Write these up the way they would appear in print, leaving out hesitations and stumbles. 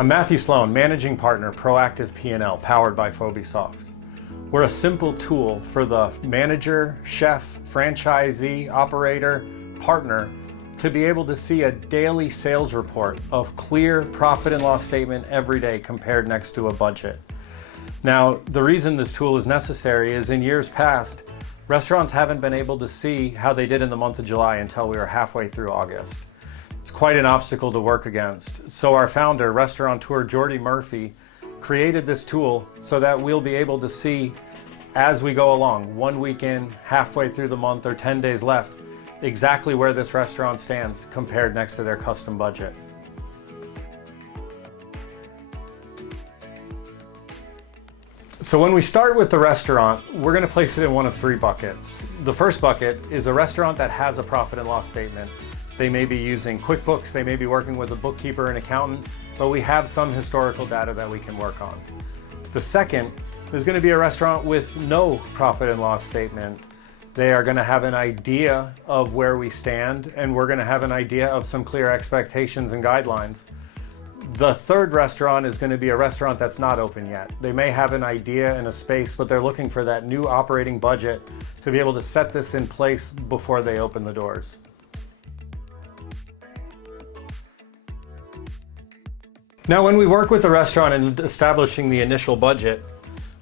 I'm Matthew Sloan, Managing Partner, Proactive P&L, powered by Fobesoft. We're a simple tool for the manager, chef, franchisee, operator, partner to be able to see a daily sales report of clear profit and loss statement every day compared next to a budget. Now, the reason this tool is necessary is in years past, restaurants haven't been able to see how they did in the month of July until we were halfway through August. It's quite an obstacle to work against. So our founder, restaurateur Jordy Murphy, created this tool so that we'll be able to see as we go along, 1 week in, halfway through the month, or 10 days left, exactly where this restaurant stands compared next to their custom budget. So when we start with the restaurant, we're going to place it in one of three buckets. The first bucket is a restaurant that has a profit and loss statement. They may be using QuickBooks, they may be working with a bookkeeper and accountant, but we have some historical data that we can work on. The second is going to be a restaurant with no profit and loss statement. They are going to have an idea of where we stand, and we're going to have an idea of some clear expectations and guidelines. The third restaurant is going to be a restaurant that's not open yet. They may have an idea and a space, but they're looking for that new operating budget to be able to set this in place before they open the doors. Now, when we work with the restaurant in establishing the initial budget,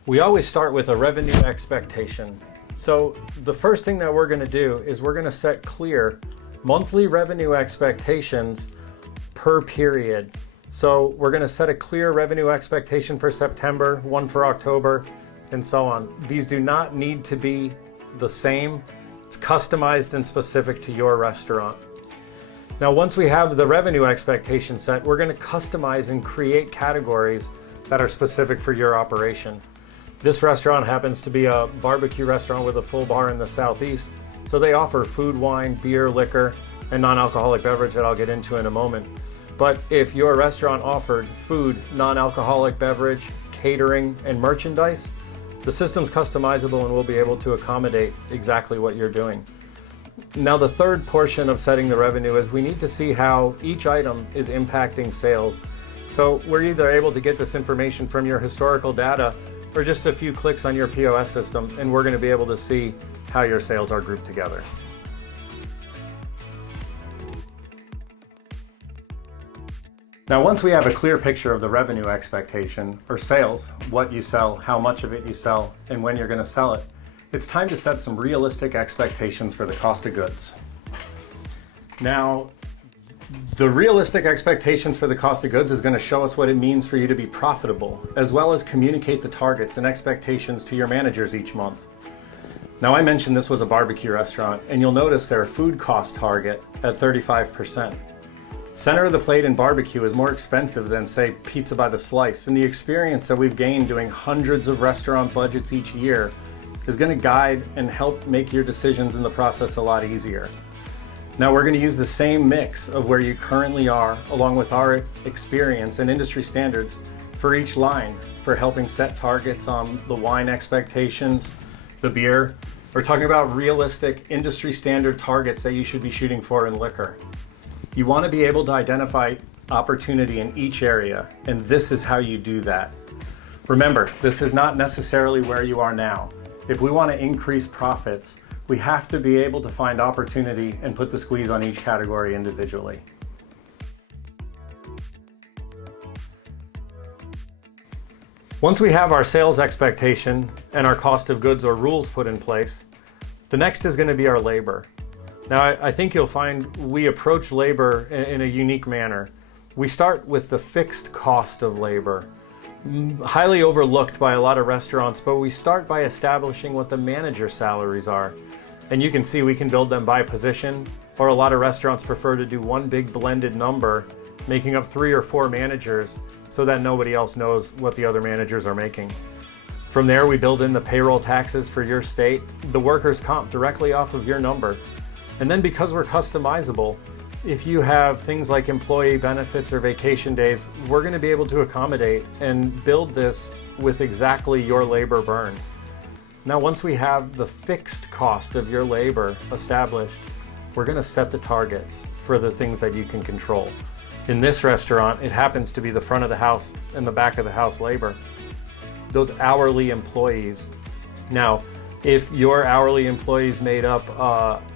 we always start with a revenue expectation. So the first thing that we're going to do is we're going to set clear monthly revenue expectations per period. So we're going to set a clear revenue expectation for September, one for October, and so on. These do not need to be the same. It's customized and specific to your restaurant. Now, once we have the revenue expectation set, we're going to customize and create categories that are specific for your operation. This restaurant happens to be a barbecue restaurant with a full bar in the Southeast, so they offer food, wine, beer, liquor, and non-alcoholic beverage that I'll get into in a moment. But if your restaurant offered food, non-alcoholic beverage, catering, and merchandise, the system's customizable and we'll be able to accommodate exactly what you're doing. Now, the third portion of setting the revenue is we need to see how each item is impacting sales. So we're either able to get this information from your historical data or just a few clicks on your POS system, and we're going to be able to see how your sales are grouped together. Now, once we have a clear picture of the revenue expectation, or sales, what you sell, how much of it you sell, and when you're going to sell it, it's time to set some realistic expectations for the cost of goods. Now, the realistic expectations for the cost of goods is going to show us what it means for you to be profitable, as well as communicate the targets and expectations to your managers each month. Now, I mentioned this was a barbecue restaurant, and you'll notice their food cost target at 35%. Center of the plate in barbecue is more expensive than, say, pizza by the slice, and the experience that we've gained doing hundreds of restaurant budgets each year is going to guide and help make your decisions in the process a lot easier. Now, we're going to use the same mix of where you currently are, along with our experience and industry standards for each line, for helping set targets on the wine expectations, the beer. We're talking about realistic industry standard targets that you should be shooting for in liquor. You want to be able to identify opportunity in each area, and this is how you do that. Remember, this is not necessarily where you are now. If we want to increase profits, we have to be able to find opportunity and put the squeeze on each category individually. Once we have our sales expectation and our cost of goods or rules put in place, the next is going to be our labor. Now, I think you'll find we approach labor in a unique manner. We start with the fixed cost of labor, highly overlooked by a lot of restaurants, but we start by establishing what the manager salaries are. And you can see we can build them by position, or a lot of restaurants prefer to do one big blended number, making up 3 or 4 managers so that nobody else knows what the other managers are making. From there, we build in the payroll taxes for your state, the workers' comp directly off of your number. And then because we're customizable, if you have things like employee benefits or vacation days, we're going to be able to accommodate and build this with exactly your labor burn. Now, once we have the fixed cost of your labor established, we're going to set the targets for the things that you can control. In this restaurant, it happens to be the front of the house and the back of the house labor. Those hourly employees. Now, if your hourly employees made up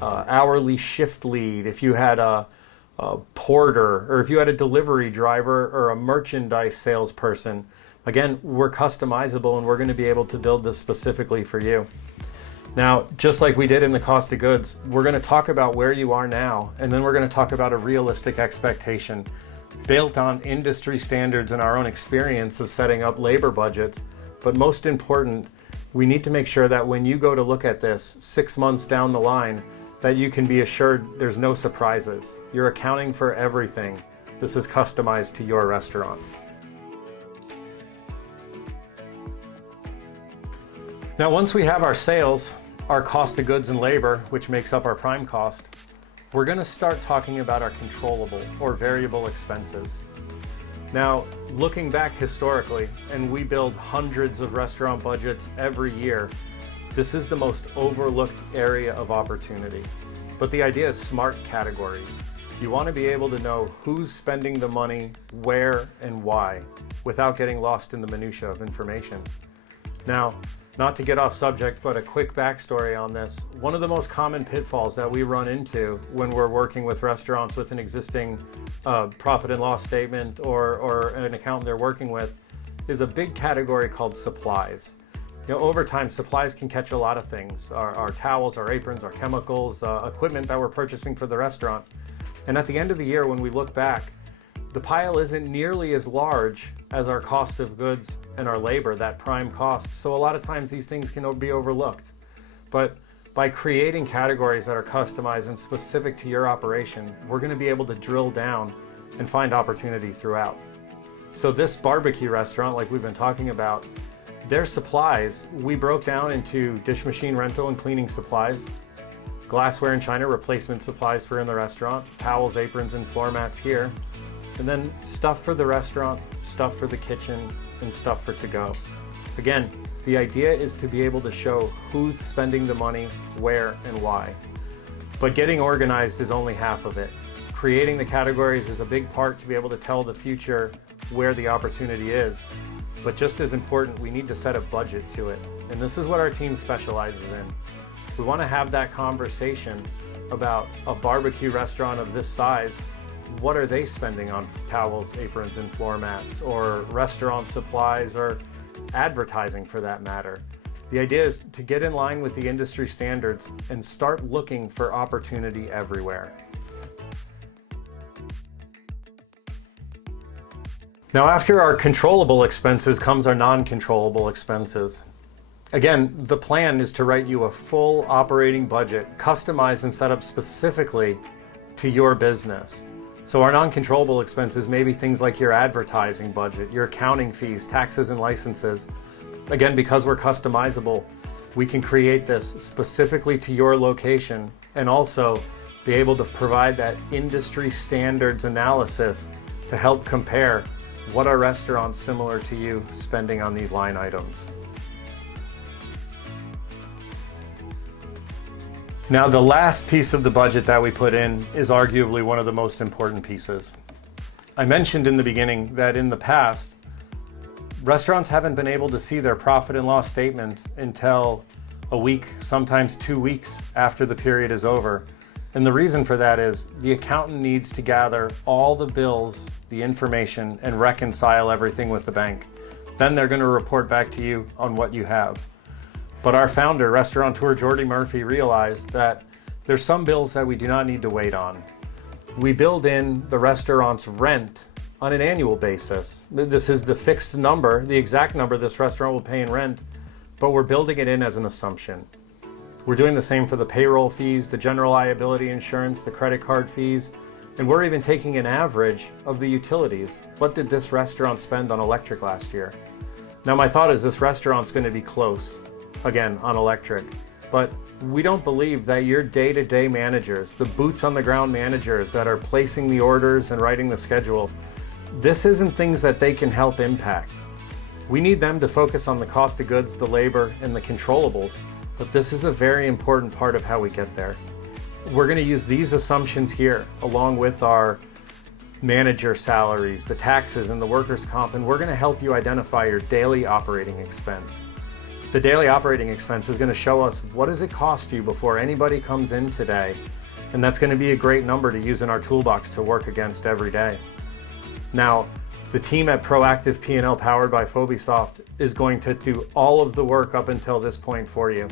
hourly shift lead, if you had a porter, or if you had a delivery driver or a merchandise salesperson, again, we're customizable and we're going to be able to build this specifically for you. Now, just like we did in the cost of goods, we're going to talk about where you are now, and then we're going to talk about a realistic expectation built on industry standards and our own experience of setting up labor budgets. But most important, we need to make sure that when you go to look at this 6 months down the line, that you can be assured there's no surprises. You're accounting for everything. This is customized to your restaurant. Now, once we have our sales, our cost of goods and labor, which makes up our prime cost, we're going to start talking about our controllable or variable expenses. Now, looking back historically, and we build hundreds of restaurant budgets every year, this is the most overlooked area of opportunity. But the idea is smart categories. You want to be able to know who's spending the money, where, and why, without getting lost in the minutia of information. Now, not to get off subject, but a quick backstory on this. One of the most common pitfalls that we run into when we're working with restaurants with an existing profit and loss statement or an account they're working with is a big category called supplies. You know, over time, supplies can catch a lot of things. Our towels, our aprons, our chemicals, equipment that we're purchasing for the restaurant. And at the end of the year, when we look back, the pile isn't nearly as large as our cost of goods and our labor, that prime cost. So a lot of times these things can be overlooked. But by creating categories that are customized and specific to your operation, we're going to be able to drill down and find opportunity throughout. So this barbecue restaurant, like we've been talking about, their supplies, we broke down into dish machine rental and cleaning supplies, glassware and china replacement supplies for in the restaurant, towels, aprons, and floor mats here, and then stuff for the restaurant, stuff for the kitchen, and stuff for to-go. Again, the idea is to be able to show who's spending the money, where, and why. But getting organized is only half of it. Creating the categories is a big part to be able to tell the future where the opportunity is. But just as important, we need to set a budget to it. And this is what our team specializes in. We want to have that conversation about a barbecue restaurant of this size. What are they spending on towels, aprons, and floor mats, or restaurant supplies, or advertising for that matter? The idea is to get in line with the industry standards and start looking for opportunity everywhere. Now, after our controllable expenses comes our non-controllable expenses. Again, the plan is to write you a full operating budget, customized and set up specifically to your business. So our non-controllable expenses may be things like your advertising budget, your accounting fees, taxes, and licenses. Again, because we're customizable, we can create this specifically to your location and also be able to provide that industry standards analysis to help compare what are restaurants similar to you spending on these line items. Now, the last piece of the budget that we put in is arguably one of the most important pieces. I mentioned in the beginning that in the past, restaurants haven't been able to see their profit and loss statement until a week, sometimes 2 weeks after the period is over. And the reason for that is the accountant needs to gather all the bills, the information, and reconcile everything with the bank. Then they're going to report back to you on what you have. But our founder, restaurateur Jordy Murphy, realized that there's some bills that we do not need to wait on. We build in the restaurant's rent on an annual basis. This is the fixed number, the exact number this restaurant will pay in rent, but we're building it in as an assumption. We're doing the same for the payroll fees, the general liability insurance, the credit card fees, and we're even taking an average of the utilities. What did this restaurant spend on electric last year? Now, my thought is this restaurant's going to be close, again, on electric, but we don't believe that your day-to-day managers, the boots on the ground managers that are placing the orders and writing the schedule, this isn't things that they can help impact. We need them to focus on the cost of goods, the labor, and the controllables, but this is a very important part of how we get there. We're going to use these assumptions here along with our manager salaries, the taxes, and the workers' comp, and we're going to help you identify your daily operating expense. The daily operating expense is going to show us what does it cost you before anybody comes in today, and that's going to be a great number to use in our toolbox to work against every day. Now, the team at Proactive P&L powered by Fobesoft is going to do all of the work up until this point for you.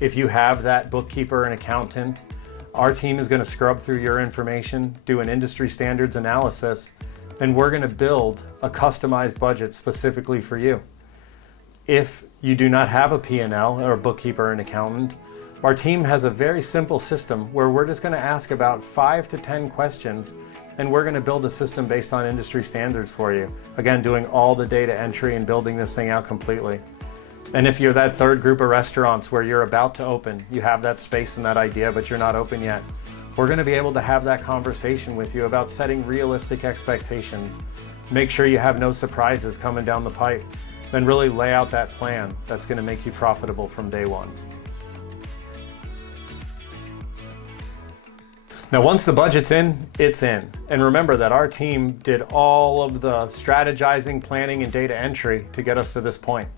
If you have that bookkeeper and accountant, our team is going to scrub through your information, do an industry standards analysis, and we're going to build a customized budget specifically for you. If you do not have a P&L or a bookkeeper and accountant, our team has a very simple system where we're just going to ask about 5 to 10 questions, and we're going to build a system based on industry standards for you. Again, doing all the data entry and building this thing out completely. And if you're that third group of restaurants where you're about to open, you have that space and that idea, but you're not open yet, we're going to be able to have that conversation with you about setting realistic expectations. Make sure you have no surprises coming down the pipe, and really lay out that plan that's going to make you profitable from day one. Now, once the budget's in, it's in. And remember that our team did all of the strategizing, planning, and data entry to get us to this point.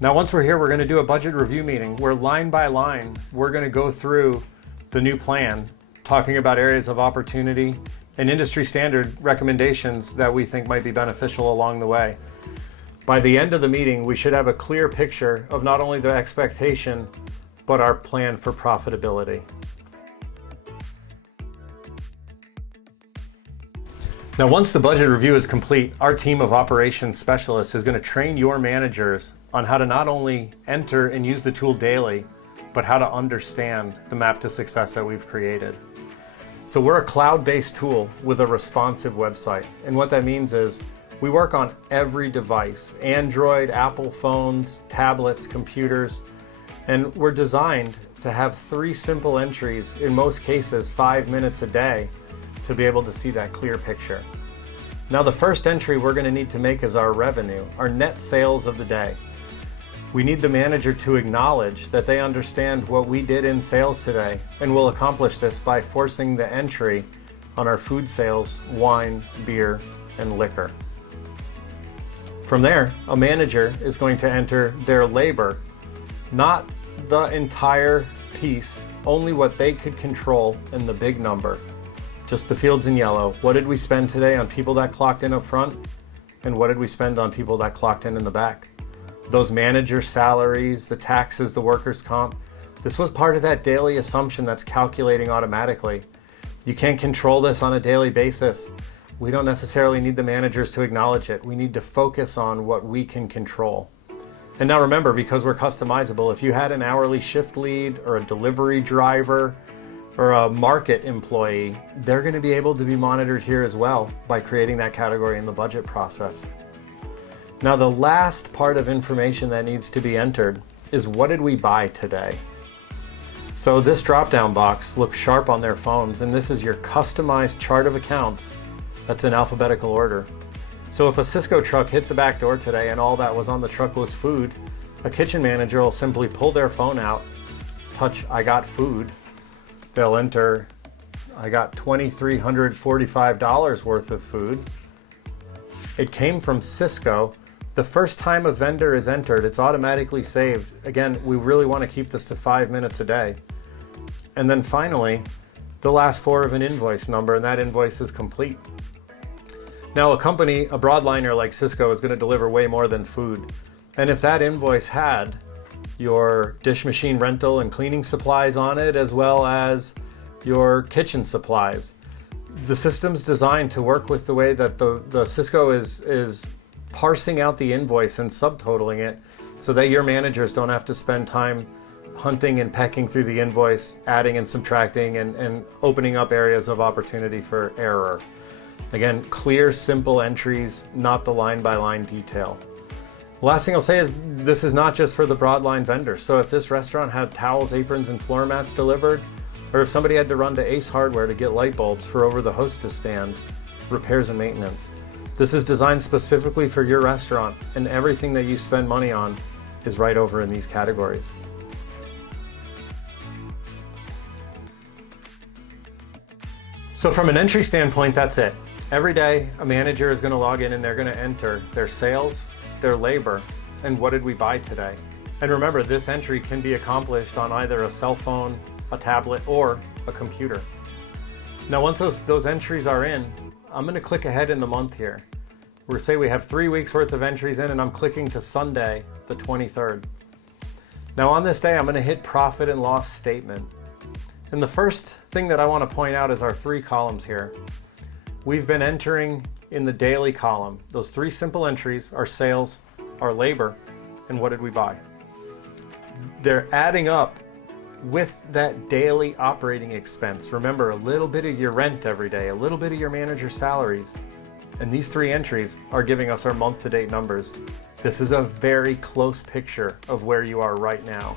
Now, once we're here, we're going to do a budget review meeting where line by line, we're going to go through the new plan, talking about areas of opportunity and industry standard recommendations that we think might be beneficial along the way. By the end of the meeting, we should have a clear picture of not only the expectation, but our plan for profitability. Now, once the budget review is complete, our team of operations specialists is going to train your managers on how to not only enter and use the tool daily, but how to understand the map to success that we've created. So we're a cloud-based tool with a responsive website. And what that means is we work on every device, Android, Apple phones, tablets, computers, and we're designed to have 3 simple entries, in most cases 5 minutes a day, to be able to see that clear picture. Now, the first entry we're going to need to make is our revenue, our net sales of the day. We need the manager to acknowledge that they understand what we did in sales today, and we'll accomplish this by forcing the entry on our food sales, wine, beer, and liquor. From there, a manager is going to enter their labor, not the entire piece, only what they could control in the big number. Just the fields in yellow. What did we spend today on people that clocked in up front? And what did we spend on people that clocked in the back? Those manager salaries, the taxes, the workers' comp, this was part of that daily assumption that's calculating automatically. You can't control this on a daily basis. We don't necessarily need the managers to acknowledge it. We need to focus on what we can control. And now remember, because we're customizable, if you had an hourly shift lead or a delivery driver or a market employee, they're going to be able to be monitored here as well by creating that category in the budget process. Now, the last part of information that needs to be entered is what did we buy today? So this drop-down box looks sharp on their phones, and this is your customized chart of accounts that's in alphabetical order. So if a Cisco truck hit the back door today and all that was on the truck was food, a kitchen manager will simply pull their phone out, touch I got food, they'll enter I got $2,345 worth of food. It came from Cisco. The first time a vendor is entered, it's automatically saved. Again, we really want to keep this to 5 minutes a day. And then finally, the last 4 of an invoice number, and that invoice is complete. Now, a company, a broadliner like Cisco, is going to deliver way more than food. And if that invoice had your dish machine rental and cleaning supplies on it, as well as your kitchen supplies, the system's designed to work with the way that the Cisco is parsing out the invoice and subtotaling it so that your managers don't have to spend time hunting and pecking through the invoice, adding and subtracting, and opening up areas of opportunity for error. Again, clear, simple entries, not the line-by-line detail. The last thing I'll say is this is not just for the broadline vendors. So if this restaurant had towels, aprons, and floor mats delivered, or if somebody had to run to Ace Hardware to get light bulbs for over the hostess stand, repairs and maintenance. This is designed specifically for your restaurant, and everything that you spend money on is right over in these categories. So from an entry standpoint, that's it. Every day, a manager is going to log in and they're going to enter their sales, their labor, and what did we buy today. And remember, this entry can be accomplished on either a cell phone, a tablet, or a computer. Now, once those entries are in, I'm going to click ahead in the month here. We'll say we have 3 weeks worth of entries in, and I'm clicking to Sunday, the 23rd. Now on this day, I'm going to hit profit and loss statement. And the first thing that I want to point out is our 3 columns here. We've been entering in the daily column. Those 3 simple entries are sales, our labor, and what did we buy. They're adding up with that daily operating expense. Remember, a little bit of your rent every day, a little bit of your manager's salaries. And these 3 entries are giving us our month-to-date numbers. This is a very close picture of where you are right now.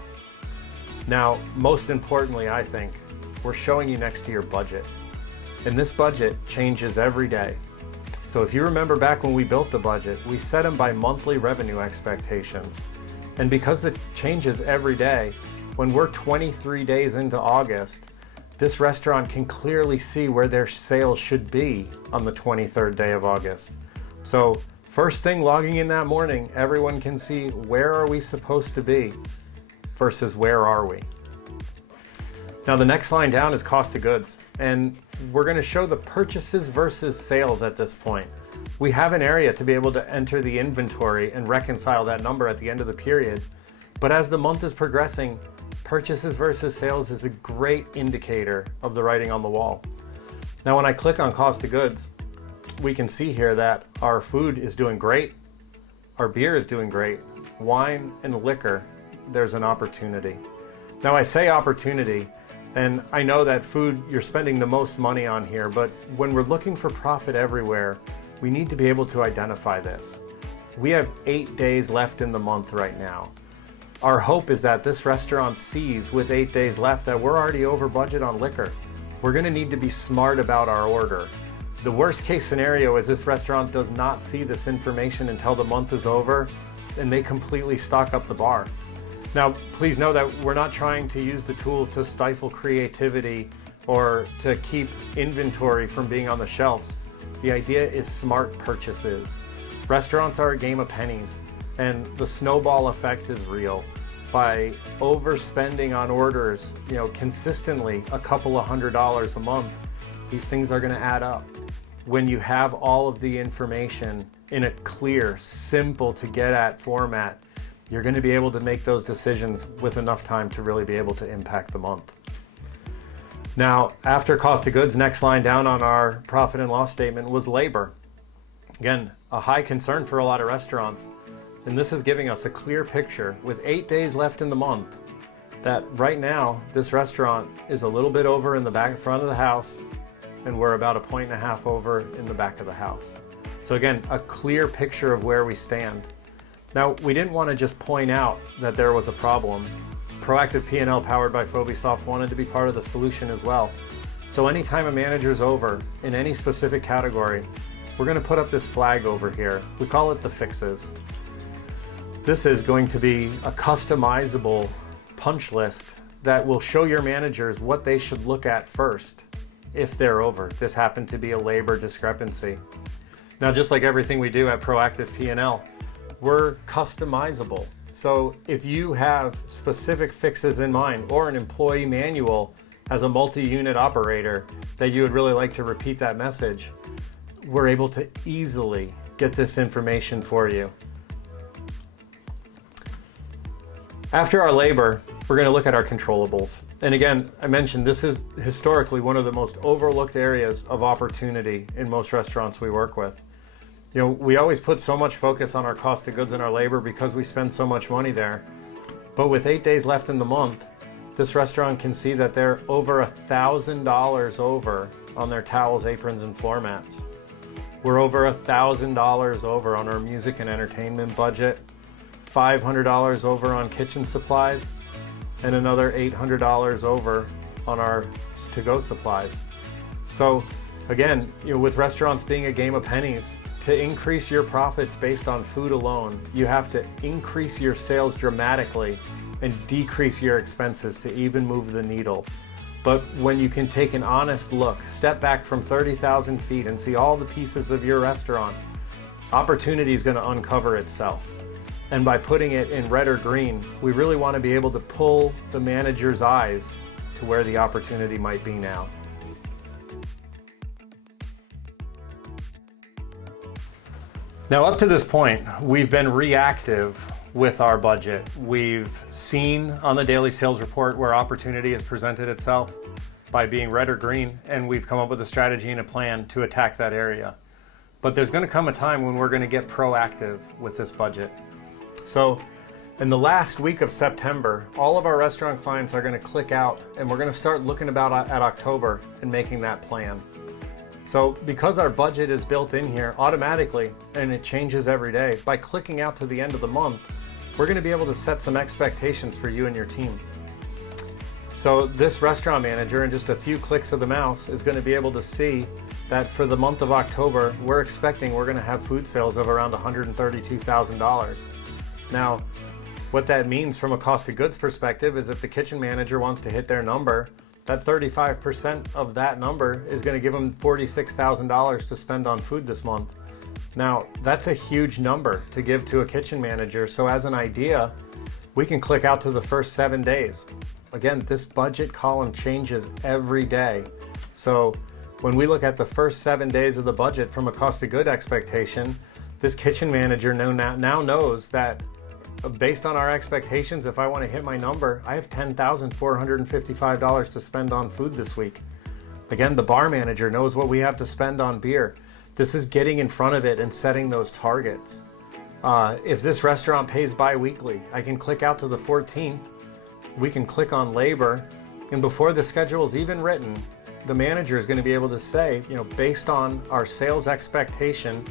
Now, most importantly, I think, we're showing you next to your budget. And this budget changes every day. So if you remember back when we built the budget, we set them by monthly revenue expectations. And because it changes every day, when we're 23 days into August, this restaurant can clearly see where their sales should be on the 23rd day of August. So first thing logging in that morning, everyone can see where are we supposed to be versus where are we. Now the next line down is cost of goods, and we're going to show the purchases versus sales at this point. We have an area to be able to enter the inventory and reconcile that number at the end of the period. But as the month is progressing, purchases versus sales is a great indicator of the writing on the wall. Now when I click on cost of goods, we can see here that our food is doing great, our beer is doing great, wine and liquor, there's an opportunity. Now I say opportunity, and I know that food you're spending the most money on here, but when we're looking for profit everywhere, we need to be able to identify this. We have 8 days left in the month right now. Our hope is that this restaurant sees with 8 days left that we're already over budget on liquor. We're going to need to be smart about our order. The worst case scenario is this restaurant does not see this information until the month is over and they completely stock up the bar. Now, please know that we're not trying to use the tool to stifle creativity or to keep inventory from being on the shelves. The idea is smart purchases. Restaurants are a game of pennies, and the snowball effect is real. By overspending on orders, consistently a couple of $100s a month, these things are going to add up. When you have all of the information in a clear, simple to get at format, you're going to be able to make those decisions with enough time to really be able to impact the month. Now, after cost of goods, next line down on our profit and loss statement was labor. Again, a high concern for a lot of restaurants. And this is giving us a clear picture with 8 days left in the month that right now this restaurant is a little bit over in the front of the house, and we're about 1.5 points over in the back of the house. So again, a clear picture of where we stand. Now, we didn't want to just point out that there was a problem. Proactive P&L powered by Fobesoft wanted to be part of the solution as well. So anytime a manager's over in any specific category, we're going to put up this flag over here. We call it the fixes. This is going to be a customizable punch list that will show your managers what they should look at first if they're over. This happened to be a labor discrepancy. Now, just like everything we do at Proactive P&L, we're customizable. So if you have specific fixes in mind or an employee manual as a multi-unit operator that you would really like to repeat that message, we're able to easily get this information for you. After our labor, we're going to look at our controllables. And again, I mentioned this is historically one of the most overlooked areas of opportunity in most restaurants we work with. We always put so much focus on our cost of goods and our labor because we spend so much money there. But with 8 days left in the month, this restaurant can see that they're over $1,000 over on their towels, aprons, and floor mats. We're over $1,000 over on our music and entertainment budget, $500 over on kitchen supplies, and another $800 over on our to-go supplies. So again, with restaurants being a game of pennies, to increase your profits based on food alone, you have to increase your sales dramatically and decrease your expenses to even move the needle. But when you can take an honest look, step back from 30,000 feet and see all the pieces of your restaurant, opportunity is going to uncover itself. And by putting it in red or green, we really want to be able to pull the manager's eyes to where the opportunity might be now. Now, up to this point, we've been reactive with our budget. We've seen on the daily sales report where opportunity has presented itself by being red or green, and we've come up with a strategy and a plan to attack that area. But there's going to come a time when we're going to get proactive with this budget. So in the last week of September, all of our restaurant clients are going to click out, and we're going to start looking at October and making that plan. So because our budget is built in here automatically, and it changes every day, by clicking out to the end of the month, we're going to be able to set some expectations for you and your team. So this restaurant manager, in just a few clicks of the mouse, is going to be able to see that for the month of October, we're going to have food sales of around $132,000. Now, what that means from a cost of goods perspective is if the kitchen manager wants to hit their number, that 35% of that number is going to give them $46,000 to spend on food this month. Now, that's a huge number to give to a kitchen manager. So as an idea, we can click out to the first 7 days. Again, this budget column changes every day. So when we look at the first 7 days of the budget from a cost of good expectation, this kitchen manager now knows that based on our expectations, if I want to hit my number, I have $10,455 to spend on food this week. Again, the bar manager knows what we have to spend on beer. This is getting in front of it and setting those targets. If this restaurant pays bi-weekly, I can click out to the 14th, we can click on labor, and before the schedule is even written, the manager is going to be able to say, based on our sales expectation,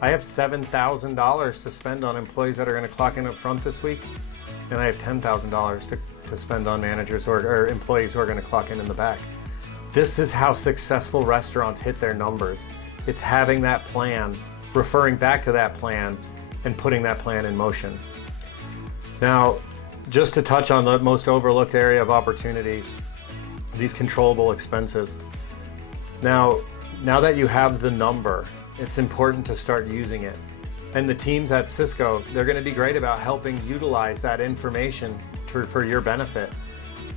I have $7,000 to spend on employees that are going to clock in up front this week, and I have $10,000 to spend on managers or employees who are going to clock in the back. This is how successful restaurants hit their numbers. It's having that plan, referring back to that plan, and putting that plan in motion. Now, just to touch on the most overlooked area of opportunities, these controllable expenses. Now that you have the number, it's important to start using it. And the teams at Cisco, they're going to be great about helping utilize that information for your benefit.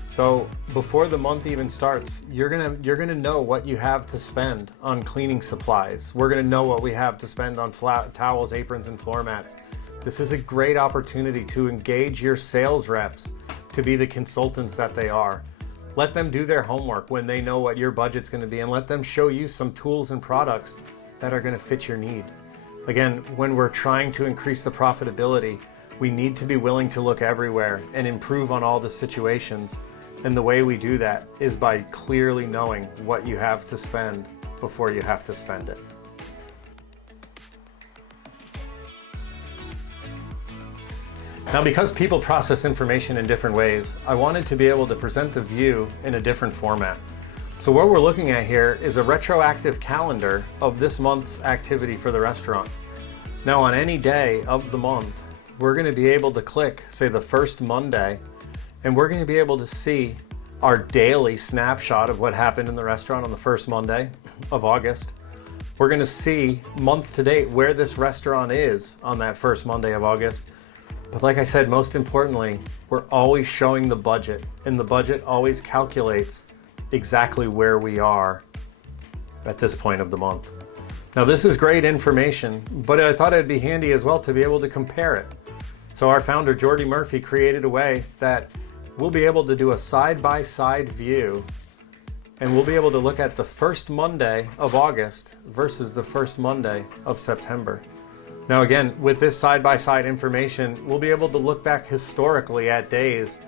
So before the month even starts, you're gonna know what you have to spend on cleaning supplies. We're gonna know what we have to spend on towels, aprons, and floor mats. This is a great opportunity to engage your sales reps to be the consultants that they are. Let them do their homework when they know what your budget's going to be, and let them show you some tools and products that are going to fit your need. Again, when we're trying to increase the profitability, we need to be willing to look everywhere and improve on all the situations. And the way we do that is by clearly knowing what you have to spend before you have to spend it. Now, because people process information in different ways, I wanted to be able to present the view in a different format. So what we're looking at here is a retroactive calendar of this month's activity for the restaurant. Now, on any day of the month, we're going to be able to click, say, the first Monday, and we're going to be able to see our daily snapshot of what happened in the restaurant on the first Monday of August. We're going to see month to date where this restaurant is on that first Monday of August. But like I said, most importantly, we're always showing the budget, and the budget always calculates exactly where we are at this point of the month. Now, this is great information, but I thought it'd be handy as well to be able to compare it. So our founder, Jordy Murphy, created a way that we'll be able to do a side-by-side view, and we'll be able to look at the first Monday of August versus the first Monday of September. Now again, with this side-by-side information, we'll be able to look back historically at days.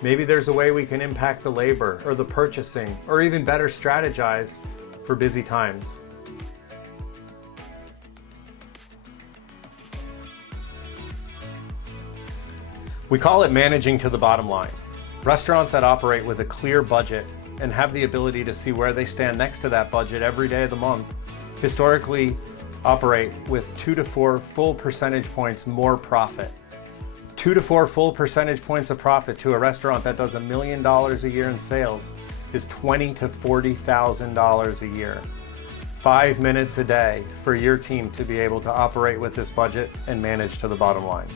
Maybe there's a way we can impact the labor or the purchasing, or even better strategize for busy times. We call it managing to the bottom line. Restaurants that operate with a clear budget and have the ability to see where they stand next to that budget every day of the month historically operate with 2 to 4 full percentage points more profit. 2 to 4 full percentage points of profit to a restaurant that does $1 million a year in sales is $20,000 to $40,000 a year. 5 minutes a day for your team to be able to operate with this budget and manage to the bottom line.